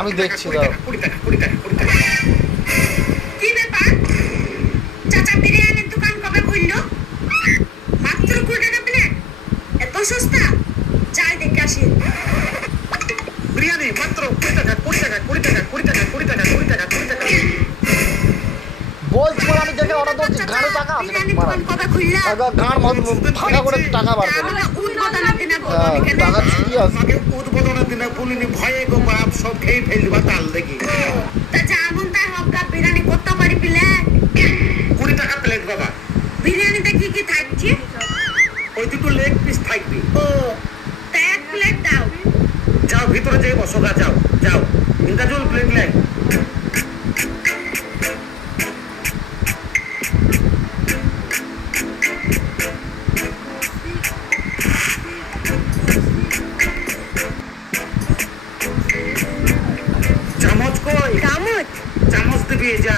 আমি দেখছি দাও। কি ব্যাপার? চাচা বিরিয়ানির দোকান কবে খুললো? মাত্র 20 টাকা প্লেট, এত সস্তা? যাই দেখে আসি। বিরিয়ানি মাত্র 20 টাকা 20 টাকা 20 টাকা 20 টাকা 20 টাকা 20 টাকা 20 টাকা। বলছি বলে আমি দেখে অর্ডার করছি, গাড়ি টাকা আছে নাকি মারা? কবে খুললা? গান ফাঁকা করে টাকা বার করে উদ্বোধনের দিনে বলনি কেন? টাকা ছুটি আছে। আমাকে উদ্বোধনের দিনে বলিনি, ভয়ে গো বাপ সব খেয়ে ফেলবা তাল দেখি। তা যেমন তাই হোক গা, বিরিয়ানি কত পারি প্লেট? 20 টাকা প্লেট বাবা। বিরিয়ানিতে কি কি থাকছে? ওই দুটো লেগ পিস থাকবি। ও, তা এক প্লেট দাও। যাও ভিতরে যাই বসো গা, যাও যাও ইন্দাজুল প্লেট লেগ। চামচ কই? চামচ? চামচ দিবি যা।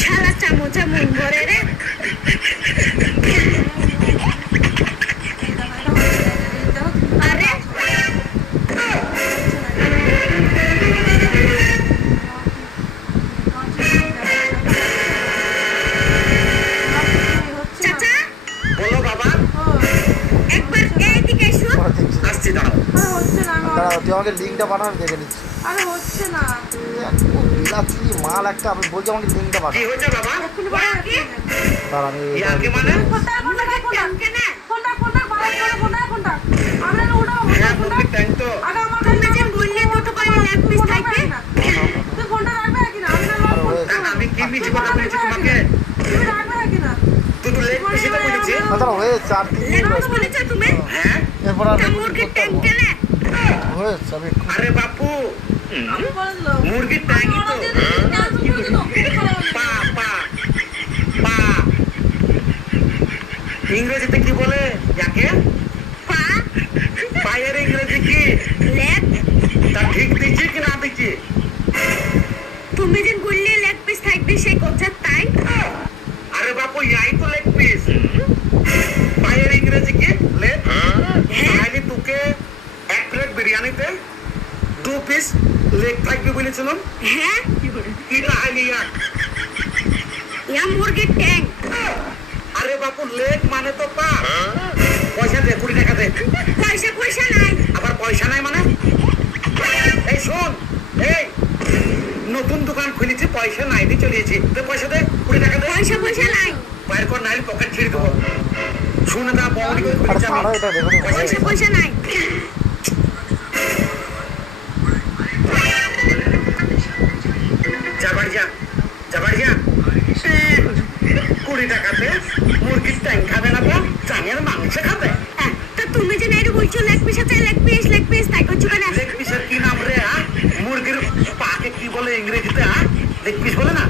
শালা চামচে মন ভরে রে। আরে চাচা, বলো বাবা। একবার এইদিকে এসো। আসছি দাঁড়াও। দাঁড়াও, তুই আমাকে লিঙ্কটা পাঠানো, দেখে নিচ্ছি। আরে হচ্ছে না। বিলাতি মাল একটা, আমি বলছি আমাকে লিঙ্কটা কি পাঠাও। হয়েছে বাবা? দাঁড়া আমি ইয়াকে মানে? হ্যাঁ মুরগির ট্যাঙ্ক তো। তুমি যে বললে দুটো করে লেগ পিস থাকবে, আমি কি মিছি কথা বলেছি তোমাকে? দুটো লেগ পিসই তো বলেছি। দাঁড়া হয়েছে, আর তিন লেগ মিনিট পিস বলেছো তুমি? হ্যাঁ এরপর আর তা মুরগির ট্যাঙ্ক কেনে? হয়েছে। আমি আরে বাপু, মুরগির ট্যাঙ্কই তো। পা পা পা ইংরেজিতে কি বলে যাকে? পা? পায়ের ইংরেজি কি? লেগ? তা ঠিক দিচ্ছি কি না দিচ্ছি? তুমি যে বললে লেগ পিস থাকবে সেই কথা তাই? আরে বাপু ইয়াই তো লেগ পিস। পায়ের ইংরেজি কি? লেগ। তাহলে তোকে এক প্লেট বিরিয়ানিতে 2 পিস লেগ থাকবে বলেছিলাম। হ্যাঁ, কি তাহলে ইয়ার? ইয়া মুরগির ট্যাঙ্ক। আরে বাপু লেগ মানে তো পা। পয়সা দে, 20 টাকা দে। পয়সা নাই। আবার পয়সা নাই মানে? এই শোন, এই নতুন দোকান খুলেছি, পয়সা নাই দিয়ে চলিয়েছি। তো পয়সা দে, 20 টাকা দে। পয়সা নাই। বাইর কর, নাইলে পকেট ছিঁড়ে দেবো। শুনে দা বৌদি করে আরে খুলেছি আমি। ছাড়ো এটা, দেখো পয়সা নাই। যা বাড়ি যা, যা বাড়ি যা। 20 টাকাতে মুরগির ট্যাঙ্ক খাবে না তো চাঙের মাংস খাবে। হ্যাঁ, তা তুমি যে নাই বলছো লেগ পিস আছে, লেগ পিস তাই করছো কেন? লেগ পিসের কি নাম রে? মুরগির পাকে কি বলে ইংরেজিতে? লেগ পিস বলে না?